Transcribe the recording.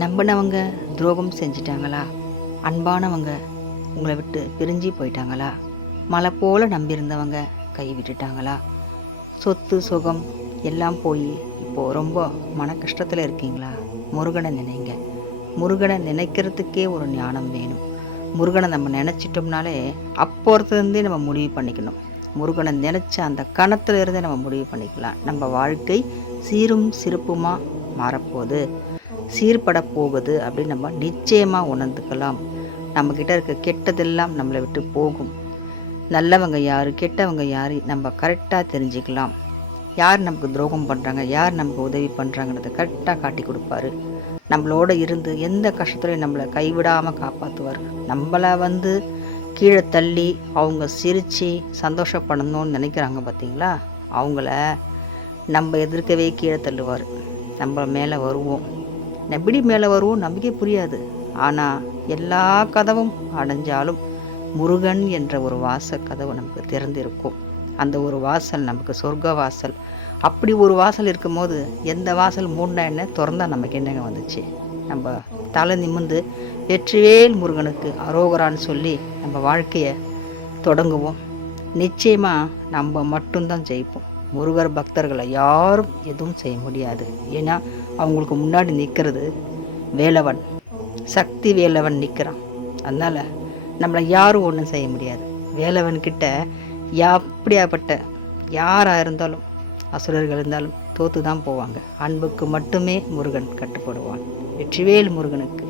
நம்பினவங்க துரோகம் செஞ்சிட்டாங்களா? அன்பானவங்க உங்களை விட்டு பிரிஞ்சு போயிட்டாங்களா? மலை போல நம்பியிருந்தவங்க கை விட்டுட்டாங்களா? சொத்து சுகம் எல்லாம் போய் இப்போது ரொம்ப மன கஷ்டத்தில் இருக்கீங்களா? முருகனை நினைங்க. முருகனை நினைக்கிறதுக்கே ஒரு ஞானம் வேணும். முருகனை நம்ம நினச்சிட்டோம்னாலே அப்போறதுலேருந்தே நம்ம முடிவு பண்ணிக்கணும். முருகனை நினச்ச அந்த கணத்துலேருந்தே நம்ம முடிவு பண்ணிக்கலாம். நம்ம வாழ்க்கை சீரும் சிறப்புமாக மாறப்போகுது, சீர்பட போகுது அப்படின்னு நம்ம நிச்சயமாக உணர்ந்துக்கலாம். நம்மக்கிட்ட இருக்க கெட்டதெல்லாம் நம்மளை விட்டு போகும். நல்லவங்க யார், கெட்டவங்க யார் நம்ம கரெக்டாக தெரிஞ்சுக்கலாம். யார் நமக்கு துரோகம் பண்ணுறாங்க, யார் நமக்கு உதவி பண்ணுறாங்கிறத கரெக்டாக காட்டி கொடுப்பாரு. நம்மளோட இருந்து எந்த கஷ்டத்துலையும் நம்மளை கைவிடாமல் காப்பாற்றுவார். நம்மளை கீழே தள்ளி அவங்க சிரித்து சந்தோஷப்படணும்னு நினைக்கிறாங்க பார்த்தீங்களா, அவங்கள நம்ம எதிர்க்கவே கீழே தள்ளுவார். நம்ம மேலே வருவோம். எப்படி மேலே வருவோம் நம்பிக்கை புரியாது. ஆனால் எல்லா கதவும் அடைஞ்சாலும் முருகன் என்ற ஒரு வாசல் கதவு நமக்கு திறந்திருக்கும். அந்த ஒரு வாசல் நமக்கு சொர்க்க வாசல். அப்படி ஒரு வாசல் இருக்கும்போது எந்த வாசல் மூடினா என்ன, திறந்தா நமக்கு என்னங்க வந்துச்சு? நம்ம தலை நிமிர்ந்து வெற்றிவேல் முருகனுக்கு அரோகரான்னு சொல்லி நம்ம வாழ்க்கையை தொடங்குவோம். நிச்சயமாக நம்ம மட்டும்தான் ஜெயிப்போம். முருகர் பக்தர்களை யாரும் எதுவும் செய்ய முடியாது. ஏன்னா அவங்களுக்கு முன்னாடி நிற்கிறது வேலவன், சக்தி வேலவன் நிற்கிறான். அதனால் நம்மளை யாரும் ஒன்றும் செய்ய முடியாது. வேலவன்கிட்ட எப்படியாப்பட்ட யாராக இருந்தாலும், அசுரர்கள் இருந்தாலும் தோற்று தான் போவாங்க. அன்புக்கு மட்டுமே முருகன் கட்டுப்படுவான். வெற்றிவேல் முருகனுக்கு